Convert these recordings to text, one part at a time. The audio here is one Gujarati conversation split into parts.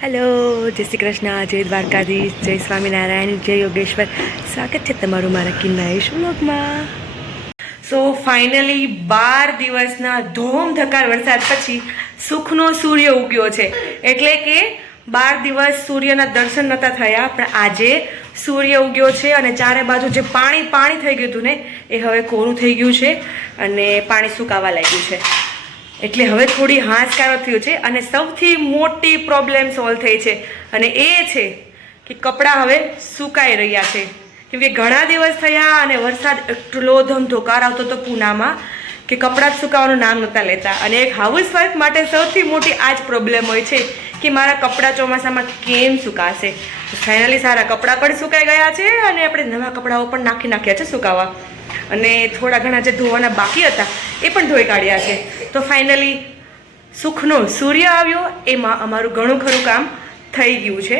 હેલો જય શ્રી કૃષ્ણ, જય દ્વારકાધીશ, જય સ્વામિનારાયણ, જય યોગેશ્વર. સ્વાગત છે તમારું મારા કિન્નાઈશ વ્લોગમાં. સો ફાઇનલી બાર દિવસના ધોમધકાર વરસાદ પછી સુખનો સૂર્ય ઉગ્યો છે. એટલે કે બાર દિવસ સૂર્યના દર્શન નહોતા થયા, પણ આજે સૂર્ય ઉગ્યો છે અને ચારે બાજુ જે પાણી પાણી થઈ ગયું હતું ને, એ હવે કોરું થઈ ગયું છે અને પાણી સુકાવા લાગ્યું છે. એટલે હવે થોડી હાશકારો થયું છે અને સૌથી મોટી પ્રોબ્લેમ સોલ્વ થઈ છે. અને એ છે કે કપડાં હવે સુકાઈ રહ્યા છે. કેમ કે ઘણા દિવસ થયા અને વરસાદ એટલો ધમધોકાર આવતો હતો પૂનામાં કે કપડાં સુકાવાનું નામ નહોતા લેતા. અને એક હાઉસવાઈફ માટે સૌથી મોટી આ જ પ્રોબ્લેમ હોય છે કે મારા કપડાં ચોમાસામાં કેમ સુકાશે? ફાઇનલી સારા કપડાં પણ સુકાઈ ગયા છે અને આપણે નવા કપડાઓ પણ નાખી નાખ્યા છે સુકાવા. અને થોડા ઘણા જે ધોવાના બાકી હતા એ પણ ધોઈ કાઢ્યા છે. તો ફાઇનલી સુખનો સૂર્ય આવ્યો, એમાં અમારું ઘણું ખરું કામ થઈ ગયું છે.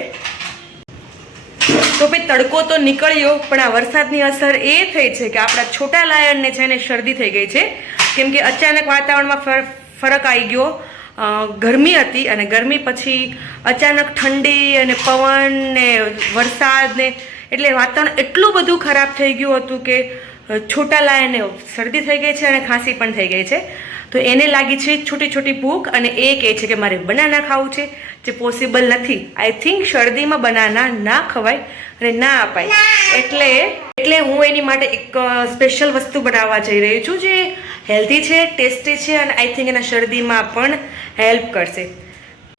તો ભાઈ તડકો તો નીકળ્યો, પણ આ વરસાદની અસર એ થઈ છે કે આપણા છોટા લાયનને છે ને શરદી થઈ ગઈ છે. કેમ કે અચાનક વાતાવરણમાં ફર, ફરક આવી ગયો. ગરમી હતી અને ગરમી પછી અચાનક ઠંડી અને પવન ને વરસાદ ને એટલે વાતાવરણ એટલું બધું ખરાબ થઈ ગયું હતું કે છોટા લાયને શરદી થઈ ગઈ છે અને ખાંસી પણ થઈ ગઈ છે. તો એને લાગી છે છોટી છોટી ભૂખ અને એ કહે છે કે મારે બનાના ખાવું છે, જે પોસિબલ નથી. આઈ થિંક શરદીમાં બનાના ના ખવાય અને ના અપાય. એટલે એટલે હું એની માટે એક સ્પેશિયલ વસ્તુ બનાવવા જઈ રહી છું જે હેલ્ધી છે ટેસ્ટી છે અને આઈ થિંક એના શરદીમાં પણ હેલ્પ કરશે.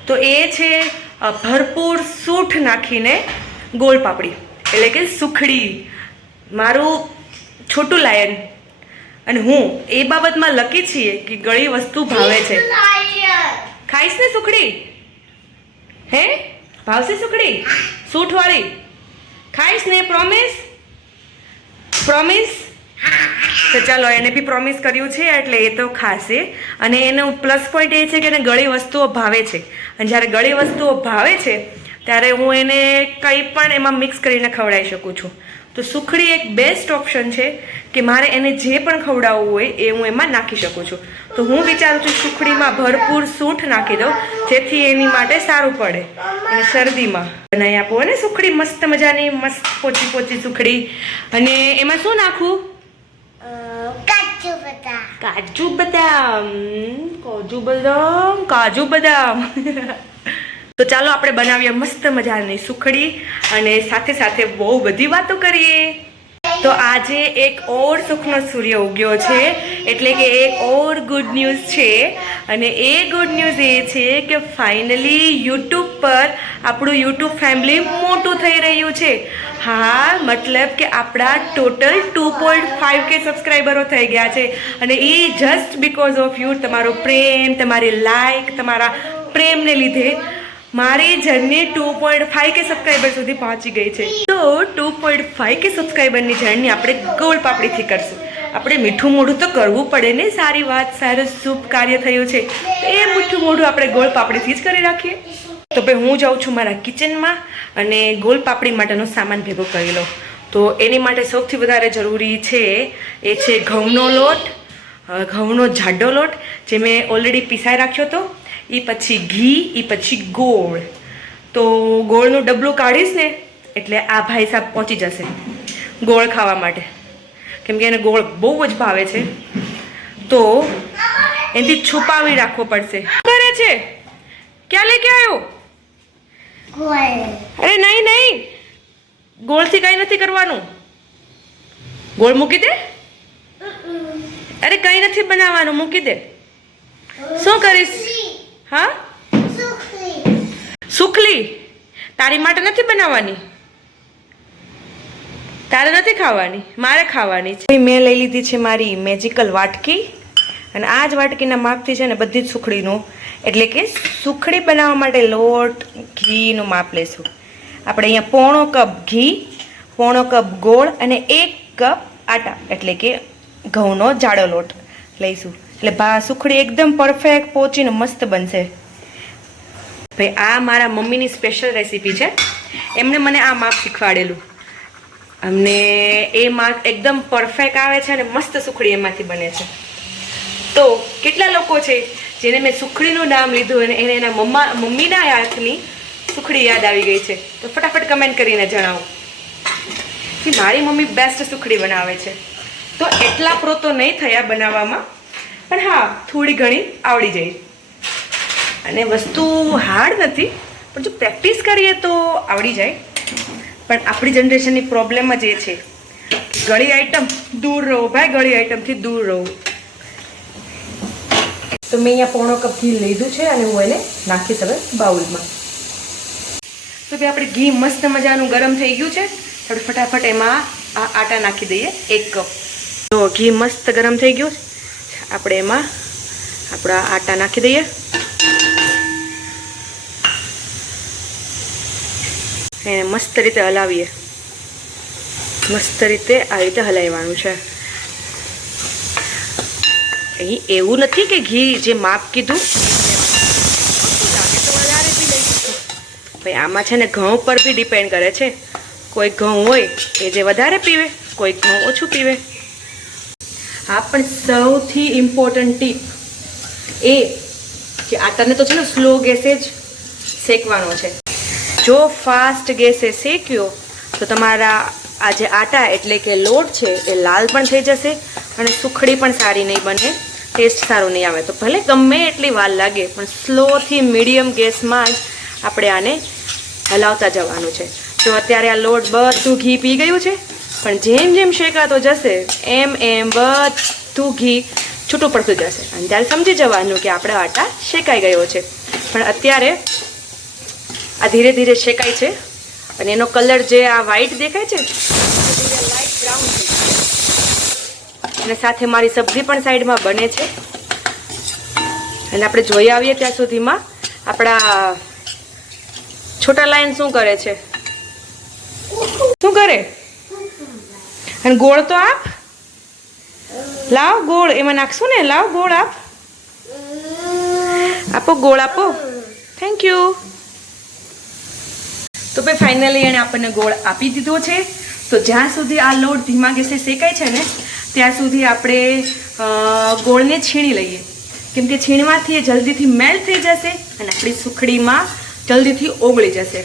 તો એ છે ભરપૂર સૂઠ નાખીને ગોળ પાપડી. એટલે કે સુખડી. મારું છોટું લાયન. અને હું એ બાબતમાં લકી છીએ કે ગળી વસ્તુ ભાવે છે. ખાઈશ ને સુખડી? હે? ભાવશે સુખડી? સૂઠ વાળી ખાઈશ ને પ્રોમિસ પ્રોમિસ તો ચાલો એને બી પ્રોમિસ કર્યું છે એટલે એ તો ખાશે. અને એનો પ્લસ પોઈન્ટ એ છે કે એને ગળી વસ્તુઓ ભાવે છે. અને જ્યારે ગળી વસ્તુઓ ભાવે છે ત્યારે હું એને કંઈ પણ એમાં મિક્સ કરીને ખવડાવી શકું છું. તો સુખડી એક બેસ્ટ ઓપ્શન છે કે મારે એને જે પણ ખવડાવવું હોય એ હું એમાં નાખી શકું છું. તો હું વિચારું છું સુખડીમાં ભરપૂર સૂંઠ નાખી દઉં જેથી એની માટે સારું પડે. અને શરદીમાં બનાવી આપો. અને સુખડી મસ્ત મજાની મસ્ત પોચી પોચી સુખડી. અને એમાં શું નાખું? કાચું બતા કાજુ બદામ. કાજુ બદામ કાજુ બદામ. તો ચાલો આપણે બનાવીએ મસ્ત મજાની સુખડી અને સાથે સાથે બહુ બધી વાતો કરીએ. તો આજે એક ઓર સુખનો સૂર્ય ઉગ્યો છે, એટલે કે એક ઓર ગુડ ન્યૂઝ છે. અને એ ગુડ ન્યૂઝ એ છે કે ફાઇનલી યુટ્યુબ પર આપણું યુટ્યુબ ફેમિલી મોટું થઈ રહ્યું છે. હા, મતલબ કે આપણા ટોટલ ટુ પોઈન્ટ ફાઇવ કે સબસ્ક્રાઈબરો થઈ ગયા છે. અને એ જસ્ટ બિકોઝ ઓફ યુ તમારો પ્રેમ, તમારી લાઈક તમારા પ્રેમને લીધે મારી journey two point five K subscriber સુધી પહોંચી ગઈ છે. તો ટુ પોઈન્ટ ફાઈવ કે સબસ્ક્રાઈબરની જર્ની આપણે ગોળ પાપડીથી કરશું. આપણે મીઠું મોઢું તો કરવું પડે ને? સારી વાત સારું શુભ કાર્ય થયું છે. એ મીઠું મોઢું આપણે ગોળ પાપડીથી જ કરી રાખીએ. તો ભાઈ, હું જાઉં છું મારા કિચનમાં અને ગોળ પાપડી માટેનો સામાન ભેગો કરી લઉં. તો એની માટે સૌથી વધારે જરૂરી છે, એ છે ઘઉંનો લોટ ઘઉંનો જાડો લોટ, જે મેં ઓલરેડી પીસાઈ રાખ્યો હતો. એ પછી ઘી એ પછી ગોળ. તો ગોળનું ડબલું કાઢીશ ને એટલે આ ભાઈ સાહેબ પહોંચી જશે ગોળ ખાવા માટે. કેમ કે એને ગોળ બહુ જ ભાવે છે. તો એનાથી છુપાવી રાખવો પડશે. કરે છે? ક્યાં લેકે આવ્યો ગોળ. અરે નહીં નહીં. ગોળથી કંઈ નથી કરવાનું. ગોળ મૂકી દે. અરે કંઈ નથી બનાવવાનું મૂકી દે. શું કરીશ? હા? સુખલી. તારી માટે નથી બનાવવાની? તારે નથી ખાવાની? મારે ખાવાની છે. મેં લઈ લીધી છે મારી મેજિકલ વાટકી. અને આ જ વાટકીના માપથી છે ને બધી જ સુખડીનું. એટલે કે સુખડી બનાવવા માટે લોટ, ઘીનું માપ લઈશું આપણે અહીંયા પોણો કપ ઘી, પોણો કપ ગોળ અને એક કપ આટા. એટલે કે ઘઉંનો જાડો લોટ લઈશું. એટલે ભા સુખડી એકદમ પરફેક્ટ પોચીને મસ્ત બનશે. ભાઈ, આ મારા મમ્મીની સ્પેશિયલ રેસીપી છે. એમણે મને આ માપ શીખવાડેલું. અમને એ માપ એકદમ પરફેક્ટ આવે છે અને મસ્ત સુખડી એમાંથી બને છે. તો કેટલા લોકો છે જેને મેં સુખડીનું નામ લીધું અને એને એના મમ્મા, મમ્મીના હાથની સુખડી યાદ આવી ગઈ છે. તો ફટાફટ કમેન્ટ કરીને જણાવો. કે મારી મમ્મી બેસ્ટ સુખડી બનાવે છે. તો એટલા પ્રો તો નહીં થયા બનાવવામાં. પણ હા, થોડી ઘણી આવડી જાય. અને વસ્તુ હાર્ડ નથી, પણ જો પ્રેક્ટિસ કરીએ તો આવડી જાય. પણ આપણી જનરેશનની પ્રોબ્લેમ જ એ છે ગળી આઈટમ દૂર રહો, ભાઈ ગળી આઈટમથી દૂર રહો. તો મેં અહીંયા પોણો કપ ઘી લીધું છે અને હું એને નાખીશ હવે બાઉલમાં. તો ભાઈ આપણે ઘી મસ્ત મજાનું ગરમ થઈ ગયું છે. થોડું ફટાફટ એમાં આ આટા નાખી દઈએ, એક કપ. તો ઘી મસ્ત ગરમ થઈ ગયું છે. આપણે એમાં આપણા આટા નાખી દઈએ. એને મસ્ત રીતે હલાવીએ. મસ્ત રીતે આ રીતે હલાવવાનું છે. અહીં એવું નથી કે ઘી જે માપ કીધું. લાગે ભાઈ, આમાં છે ને ઘઉં પર બી ડિપેન્ડ કરે છે. કોઈ ઘઉં હોય એ જે વધારે પીવે, કોઈ ઘઉં ઓછું પીવે. હા પણ સૌથી ઇમ્પોર્ટન્ટ ટીપ એ કે આટાને તો છે ને સ્લો ગેસે જ શેકવાનો છે. જો ફાસ્ટ ગેસે શેક્યો, તો તમારા આ જે આટા એટલે કે લોટ છે, એ લાલ પણ થઈ જશે અને સુખડી પણ સારી નહીં બને ટેસ્ટ સારું નહીં આવે. તો ભલે ગમે એટલી વાર લાગે, પણ સ્લોથી મીડિયમ ગેસમાં જ આપણે આને હલાવતા જવાનું છે. જો અત્યારે આ લોટ બધું ઘી પી ગયું છે પણ જેમ જેમ શેકાતો જશે, એમ એમ બધું ઘી છૂટું પડતું જશે. અને ત્યારે સમજી જવાનું કે આપણો આટા શેકાઈ ગયો છે. પણ અત્યારે આ ધીરે ધીરે શેકાય છે. અને એનો કલર જે આ વ્હાઈટ દેખાય છે લાઇટ બ્રાઉન અને સાથે મારી સબ્જી પણ સાઈડમાં બને છે. અને આપણે જોઈ આવીએ ત્યાં સુધીમાં આપણા છોટા લાઈન શું કરે છે? શું કરે? અને ગોળ તો આપ? લાવ ગોળ, એમાં નાખશું ને? લાવ ગોળ આપ. આપો ગોળ, આપો. થેન્ક યુ તો ભાઈ ફાઇનલી એણે આપણને ગોળ આપી દીધો છે. તો જ્યાં સુધી આ લોટ ધીમા ગેસે શેકાય છે ને, ત્યાં સુધી આપણે ગોળને છીણી લઈએ. કેમ કે છીણવાથી એ જલ્દીથી મેલ્ટ થઈ જશે અને આપણી સુખડીમાં જલ્દીથી ઓગળી જશે.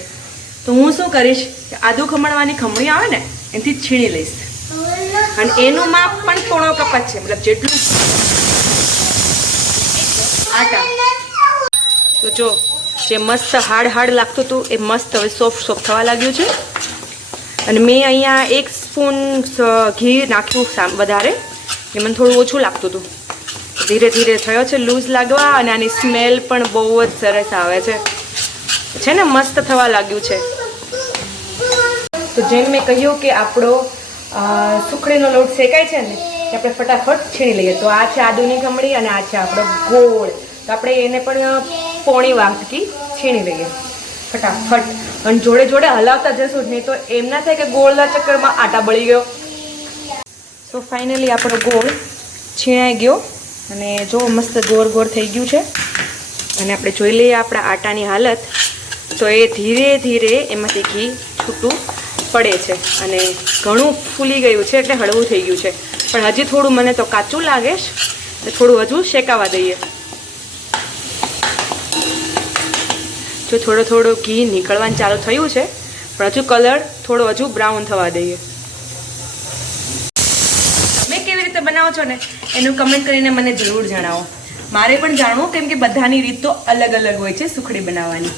તો હું શું કરીશ? આદુ ખમણવાની ખમણી આવે ને, એનાથી છીણી લઈશ. અને એનું માપ પણ થોડો કપ છે, મતલબ જેટલું આટા. તો જો, જે મસ્ત હાડ હાડ લાગતું હતું, એ મસ્ત હવે સોફ્ટ સોફ્ટ થવા લાગ્યું છે. અને મેં અહીંયા એક સ્પૂન ઘી નાખ્યું વધારે. એ મને થોડું ઓછું લાગતું હતું. ધીરે ધીરે થયો છે, લૂઝ લાગવા અને આની સ્મેલ પણ બહુ જ સરસ આવે છે. છે ને, મસ્ત થવા લાગ્યું છે. તો જેમ મેં કહ્યું કે આપણો સુખડીનો લોટ શેકાય છે ને, એ આપણે ફટાફટ છીણી લઈએ. તો આ છે આદુની ખમણી અને આ છે આપણો ગોળ. તો આપણે એને પણ પોણી વાટકી છીણી લઈએ. ફટાફટ. અને જોડે જોડે હલાવતા જશું નહીં તો એમ ના થાય કે ગોળના ચક્કરમાં આટા બળી ગયો. તો ફાઇનલી આપણો ગોળ છીણાઈ ગયો અને જો મસ્ત ગોળ ગોળ થઈ ગયું છે. અને આપણે જોઈ લઈએ આપણા આટાની હાલત. તો એ ધીરે ધીરે એમાંથી ઘી છૂટું પડે છે અને ઘણું ફૂલી ગયું છે એટલે હળવું થઈ ગયું છે. પણ હજી થોડું મને તો કાચું લાગે છે. થોડું હજુ શેકાવા દઈએ. જો થોડો થોડો ઘી નીકળવાનું ચાલુ થયું છે, પણ હજુ કલર થોડો હજુ બ્રાઉન થવા દઈએ. તમે કેવી રીતે બનાવો છો ને, એનું કમેન્ટ કરીને મને જરૂર જણાવો. મારે પણ જાણવું, કેમ કે બધાની રીત તો અલગ અલગ હોય છે સુખડી બનાવવાની.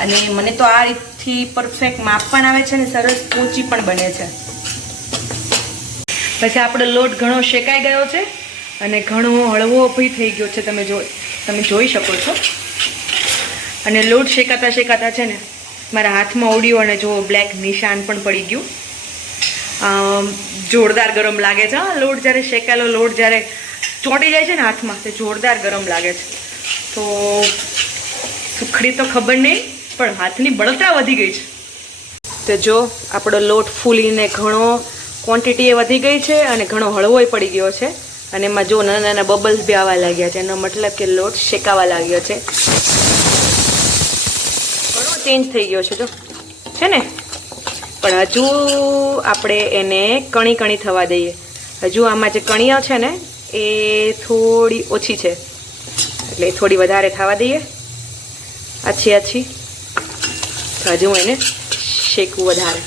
અને મને તો આ રીતથી પરફેક્ટ માપ પણ આવે છે અને સરસ પોચી પણ બને છે. પછી આપણો લોટ ઘણો શેકાઈ ગયો છે અને ઘણો હળવો ભી થઈ ગયો છે, તમે જો તમે જોઈ શકો છો. અને લોટ શેકાતા શેકાતા છે ને મારા હાથમાં ઉડ્યો અને જો બ્લેક નિશાન પણ પડી ગયું. જોરદાર ગરમ લાગે છે. હા, લોટ જ્યારે શેકાયેલો, લોટ જ્યારે ચોંટી જાય છે ને હાથમાં, તે જોરદાર ગરમ લાગે છે. તો સુખડી તો ખબર નહીં પણ હાથની બળતરા વધી ગઈ છે. તો જો, આપણો લોટ ફૂલીને ઘણો ક્વોન્ટિટી એ વધી ગઈ છે અને ઘણો હળવોય પડી ગયો છે. અને એમાં જો નાના નાના બબલ્સ બી આવવા લાગ્યા છે, એનો મતલબ કે લોટ શેકાવા લાગ્યો છે. ઘણો ચેન્જ થઈ ગયો છે જો. છે ને? પણ હજુ આપણે એને કણી કણી થવા દઈએ. હજુ આમાં જે કણીઓ છે ને, એ થોડી ઓછી છે. એટલે થોડી વધારે થવા દઈએ. આછી આછી. હજી હું એને શેકું વધારે.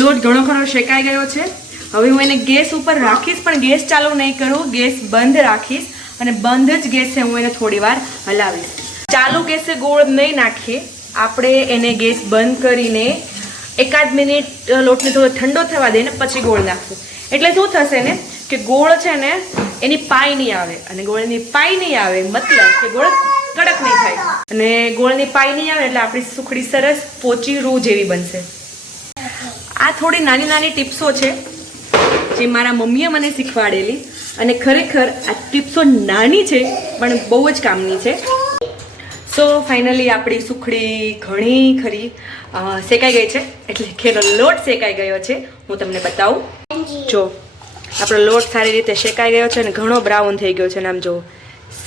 લોટ ઘણો ખરો શેકાઈ ગયો છે. હવે હું એને ગેસ ઉપર રાખીશ, પણ ગેસ ચાલુ નહીં કરું. ગેસ બંધ રાખીશ અને બંધ જ ગેસે હું એને થોડી વાર હલાવીશ. ચાલુ ગેસે ગોળ નહીં નાખીએ. આપણે એને ગેસ બંધ કરીને એકાદ મિનિટ લોટને થોડો ઠંડો થવા દઈને પછી ગોળ નાખશું એટલે શું થશે ને કે ગોળ છે ને, એની પાઈ નહીં આવે. અને ગોળની પાઈ નહીં આવે, મતલબ કે ગોળ કડક નહીં થાય. અને ગોળની પાઈ નહીં આવે એટલે આપણી સુખડી સરસ પોચી રૂ જેવી બનશે. આ થોડી નાની નાની ટિપ્સો છે જે મારા મમ્મીએ મને શીખવાડેલી. અને ખરેખર આ ટિપ્સો નાની છે, પણ બહુ જ કામની છે. સો ફાઇનલી આપણી સુખડી ઘણી ખરી શેકાઈ ગઈ છે. એટલે ખેરો લોટ શેકાઈ ગયો છે. હું તમને બતાવું. જો, આપણો લોટ સારી રીતે શેકાઈ ગયો છે અને ઘણો બ્રાઉન થઈ ગયો છે. આમ જો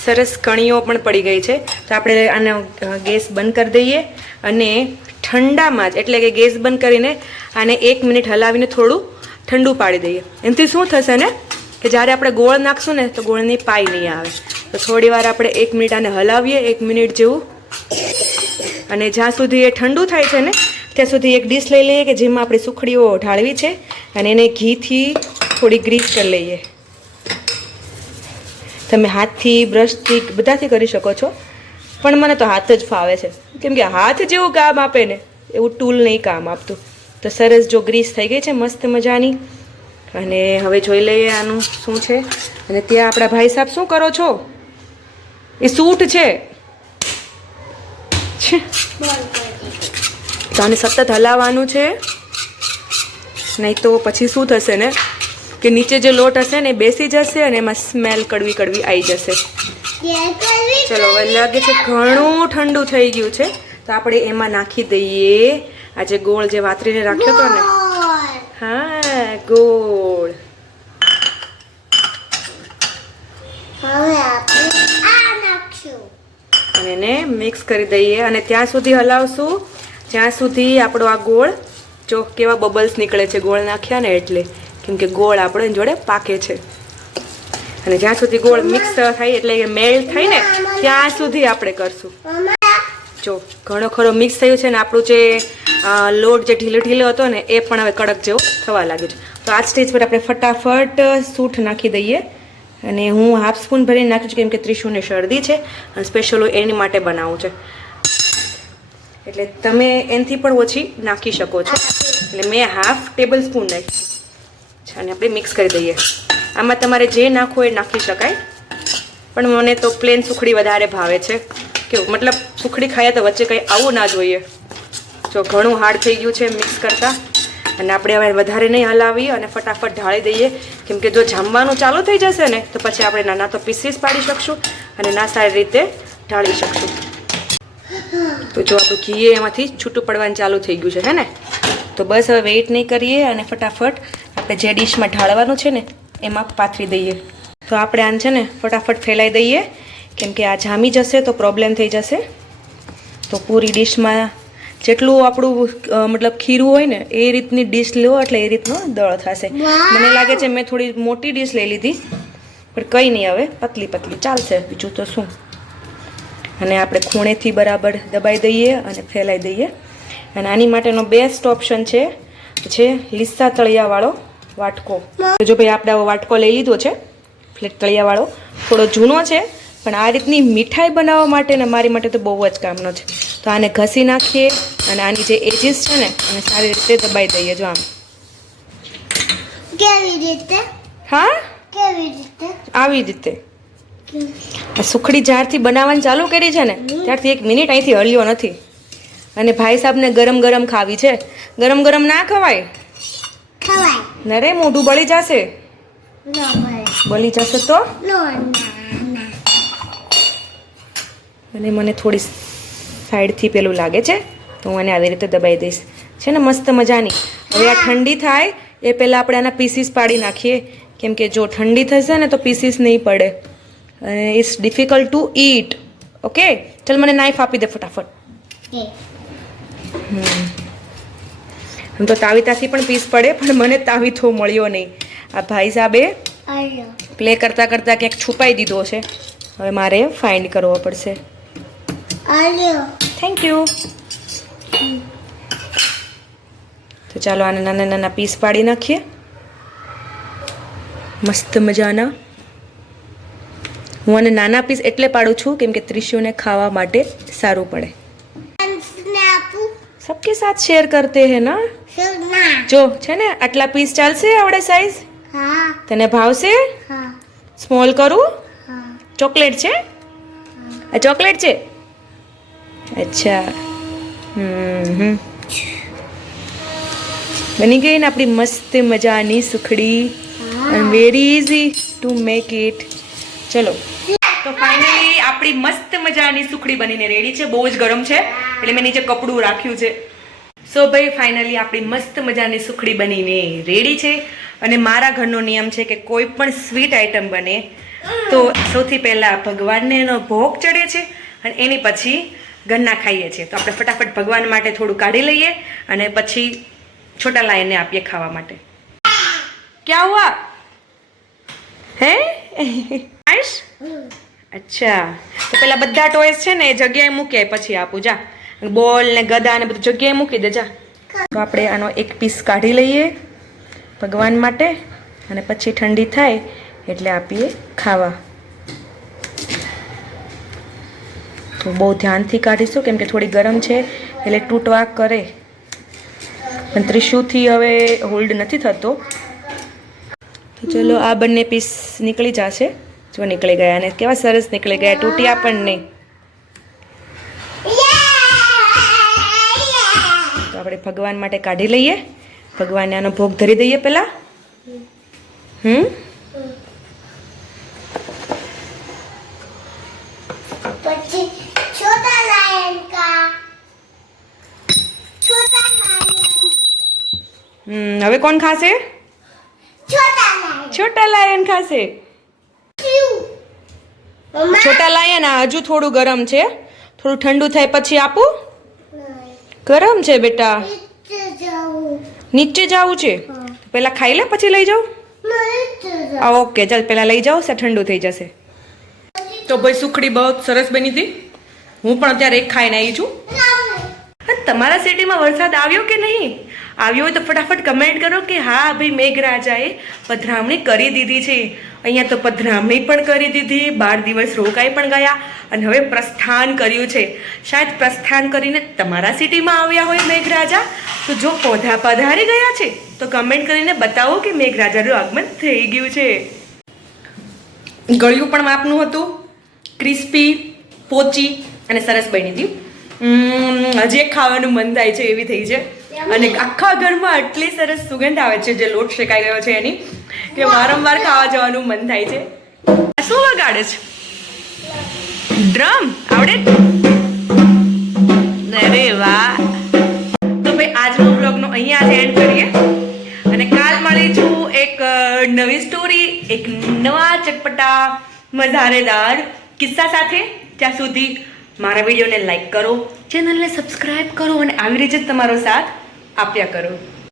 સરસ કણીઓ પણ પડી ગઈ છે. તો આપણે આનો ગેસ બંધ કરી દઈએ અને ઠંડામાં જ, એટલે કે ગેસ બંધ કરીને આને એક મિનિટ હલાવીને થોડું ઠંડુ પાડી દઈએ. એનાથી શું થશે ને? કે જ્યારે આપણે ગોળ નાખશું ને, તો ગોળની પાઈ નહીં આવે. તો થોડી વાર આપણે એક મિનિટ આને હલાવીએ, એક મિનિટ જેવું. અને જ્યાં સુધી એ ઠંડુ થાય છે ને, ત્યાં સુધી એક ડીશ લઈ લઈએ કે જેમાં આપણે સુખડીઓ ઢાળવી છે. અને એને ઘીથી થોડી ગ્રીસ કરી લઈએ. તમે હાથથી, બ્રશથી, બધાથી કરી શકો છો. પણ મને તો હાથ જ ફાવે છે. કેમ કે હાથ જેવું કામ આપે ને, એવું ટૂલ નહીં કામ આપતું. તો સરસ જો ગ્રીસ થઈ ગઈ છે, મસ્ત મજાની. અને હવે જોઈ લઈએ આનું શું છે. અને ત્યાં આપણા ભાઈ સાહેબ શું કરો છો? એ સૂટ છે. તો આને સતત હલાવવાનું છે. નહીં તો પછી શું થશે ને? કે નીચે જે લોટ હશે ને એ બેસી જશે અને એમાં સ્મેલ કડવી કડવી આવી જશે. ચલો હવે લાગે છે ઘણું ઠંડુ થઈ ગયું છે. તો આપણે એમાં નાખી દઈએ. આ જે ગોળ જે વાતરીને રાખ્યો હતો ને. હા ગોળ. અને એને મિક્સ કરી દઈએ. અને ત્યાં સુધી હલાવશું. જ્યાં સુધી આપણો આ ગોળ જો કેવા બબલ્સ નીકળે છે ગોળ નાખ્યા ને એટલે. કેમ કે ગોળ આપણે જોડે પાકે છે. અને જ્યાં સુધી ગોળ મિક્સ થાય, એટલે એ મેળ થાય ને, ત્યાં સુધી આપણે કરશું. જો, ઘણો ખરો મિક્સ થયું છે ને, આપણું જે લોટ જે ઢીલો ઢીલો હતો ને, એ પણ હવે કડક જેવો થવા લાગ્યો છે. તો આ સ્ટેજ પર આપણે ફટાફટ સૂઠ નાખી દઈએ. અને હું હાફ સ્પૂન ભરીને નાખું છું, કેમ કે ત્રિશુને શરદી છે, અને સ્પેશિયલ એની માટે બનાવું છે. એટલે તમે એનાથી પણ ઓછી નાખી શકો છો. એટલે મેં હાફ ટેબલ સ્પૂન નાખી. અને આપણે મિક્સ કરી દઈએ. આમાં તમારે જે નાખવું એ નાખી શકાય. પણ મને તો પ્લેન સુખડી વધારે ભાવે છે. કેવું? મતલબ સુખડી ખાઈએ તો વચ્ચે કંઈ આવું ના જોઈએ. જો ઘણું હાર્ડ થઈ ગયું છે મિક્સ કરતાં. અને આપણે હવે વધારે નહીં હલાવીએ અને ફટાફટ ઢાળી દઈએ. કેમ કે જો જામવાનું ચાલુ થઈ જશે ને, તો પછી આપણે નાના તો પીસીસ પાડી શકશું અને ના સારી રીતે ઢાળી શકશું. તો જો આપણું ઘી એમાંથી છૂટું પડવાનું ચાલુ થઈ ગયું છે, હે ને? તો બસ હવે વેઇટ નહીં કરીએ અને ફટાફટ આપણે જે ડીશમાં ઢાળવાનું છે ને એમાં પાથરી દઈએ. તો આપણે આને છે ને ફટાફટ ફેલાઈ દઈએ. કેમ કે આ જામી જશે તો પ્રોબ્લેમ થઈ જશે. તો પૂરી ડીશમાં જેટલું આપણું મતલબ ખીરું હોય ને એ રીતની ડીશ લો એટલે એ રીતનો દળ થશે. મને લાગે છે મેં થોડી મોટી ડીશ લઈ લીધી પણ કંઈ નહીં હવે પતલી પતલી ચાલશે. બીજું તો શું? અને આપણે ખૂણેથી બરાબર દબાઈ દઈએ અને ફેલાઈ દઈએ. અને આની માટેનો બેસ્ટ ઓપ્શન છે જે લીસા તળિયાવાળો વાટકો. તો જો ભાઈ આપણે વાટકો લઈ લીધો છે ફ્લેટ તળિયાવાળો થોડો જૂનો છે પણ આ રીતની મીઠાઈ બનાવવા માટે ને મારી માટે તો બહુ જ કામનો છે. તો આને ઘસી નાખીએ અને આની જે એજીસ છે ને એને સારી રીતે દબાઈ દઈએ જો આમ. કેવી રીતે? હા? કેવી રીતે? આવી રીતે. સુખડી જ્યારથી બનાવવાની ચાલુ કરી છે ને ત્યારથી એક મિનિટ અહીંથી હળ્યો નથી. અને ભાઈ સાહેબને ગરમ ગરમ ખાવી છે. ગરમ ગરમ ના ખવાય? ખવાય. નરે મોઢું બળી જશે? બળી. જશે તો? અને મને થોડી સાઈડથી પેલું લાગે છે. તો હું આને આવી રીતે દબાઈ દઈશ. છે ને મસ્ત મજાની. હવે આ ઠંડી થાય એ પહેલાં આપણે આના પીસીસ પાડી નાખીએ. કેમ કે જો ઠંડી થશે ને તો પીસીસ નહીં પડે. અને it's difficult to eat okay ચાલ મને નાઈફ આપી દે ફટાફટ. આમ તો તાવીતાથી પણ પીસ પડે પણ મને તાવીથો મળ્યો નહીં. આ ભાઈ સાહેબે પ્લે કરતાં કરતાં ક્યાંક છુપાઈ દીધો છે. હવે મારે ફાઇન્ડ કરવો પડશે. થેન્ક યુ તો ચાલો આને નાના નાના પીસ પાડી નાખીએ. મસ્ત મજાના. હું આને નાના પીસ એટલે પાડું છું કેમ કે ત્રિશુને ખાવા માટે સારું પડે. સબકે સાથ શેર કરતે હે ના જો છે ને આટલા પીસ ચાલશે આવડે સાઈઝ હા તને ભાવશે સ્મોલ કરું ચોકલેટ છે આ ચોકલેટ છે અચ્છા હમ હમ બની ગઈ ને આપણી મસ્ત મજાની સુખડી and very easy to make it ચલો તો ફાઇનલી આપણી મસ્ત મજાની સુખડી બનીને રેડી છે. બહુ જ ગરમ છે. એટલે મેં નીચે કપડું રાખ્યું છે. સો ભાઈ ફાઇનલી આપણી મસ્ત મજાની સુખડી બનીને રેડી છે. અને મારા ઘરનો નિયમ છે કે કોઈ પણ સ્વીટ આઈટમ બને, તો સૌથી પહેલાં ભગવાનને એનો ભોગ ચડે છે અને એની પછી ગન્ના ખાઈએ છીએ. તો આપણે ફટાફટ ભગવાન માટે થોડું કાઢી લઈએ અને પછી છોટા લાઈને આપીએ ખાવા માટે. ક્યાં હુઆ હે? આઈશ અચ્છા. તો પેલા બધા ટોયસ છે ને એ જગ્યાએ મૂકે પછી આપું. જા. બોલ ને ગદા ને બધું જગ્યાએ મૂકી દે, જા. તો આપણે આનો એક પીસ કાઢી લઈએ ભગવાન માટે અને પછી ઠંડી થાય એટલે આપીએ ખાવા. તો બહુ ધ્યાનથી કાઢીશું, કેમ કે થોડી ગરમ છે, એટલે તૂટવા કરે. પણ ત્રિશુથી હવે હોલ્ડ નથી થતો. તો ચલો આ બંને પીસ નીકળી જશે. જો નીકળી ગયા અને કેવા સરસ નીકળી ગયા તૂટ્યા પણ નહીં. તો આપણે ભગવાન માટે કાઢી લઈએ. ભગવાનને આનો ભોગ ધરી દઈએ પહેલાં. હમ? હવે કોણ ખાશે? છોટા લાયન ખાશે. છોટા લાયા ને હજુ થોડું ગરમ છે. થોડું ઠંડુ થાય પછી આપું. ગરમ છે બેટા. જાઉં નીચે જવું છે? પેલા ખાઈ લે પછી લઈ જાઉં. ઓકે ચાલ પેલા લઈ જાઓ ઠંડુ થઈ જશે. તો ભાઈ સુખડી બહુ સરસ બની હતી. હું પણ અત્યારે એક ખાઈને આવી છું. તમારા સિટીમાં વરસાદ આવ્યો કે નહીં? આવ્યો હોય તો ફટાફટ કમેન્ટ કરો કે, હા, ભાઈ, મેઘરાજાએ પધરામણી કરી દીધી છે. અહીંયા તો પધરામણી પણ કરી દીધી, બાર દિવસ રોકાઈ પણ ગયા અને હવે પ્રસ્થાન કર્યું છે. શાયદ પ્રસ્થાન કરીને તમારા સિટીમાં આવ્યા હોય મેઘરાજા? તો જો પોધા પધારી ગયા છે, તો કમેન્ટ કરીને બતાવો કે મેઘરાજાનું આગમન થઈ ગયું છે. ગળ્યું પણ માપનું હતું. ક્રિસ્પી, પોચી અને સરસ બની હતી હજી ખાવાનું મન થાય છે, એવી થઈ છે. અને આખા ઘરમાં આટલી સરસ સુગંધ આવે છે જે લોટ શેકાઈ ગયો છે એની કે વારંવાર ખાવા જવાનું મન થાય છે. શું વગાડે છે? ડ્રમ? આવડે? અરે વાહ. તો ભાઈ આજનો બ્લોગનો અહીંયા એન્ડ કરીએ. અને કાલ મળીશું એક નવી સ્ટોરી એક નવા ચટપટા મધારેદાર કિસ્સા સાથે. ત્યાં સુધી મારા વિડીયોને લાઈક કરો ચેનલને સબસ્ક્રાઈબ કરો અને આવી રીતે જ તમારો સાથ આપ્યા કરો.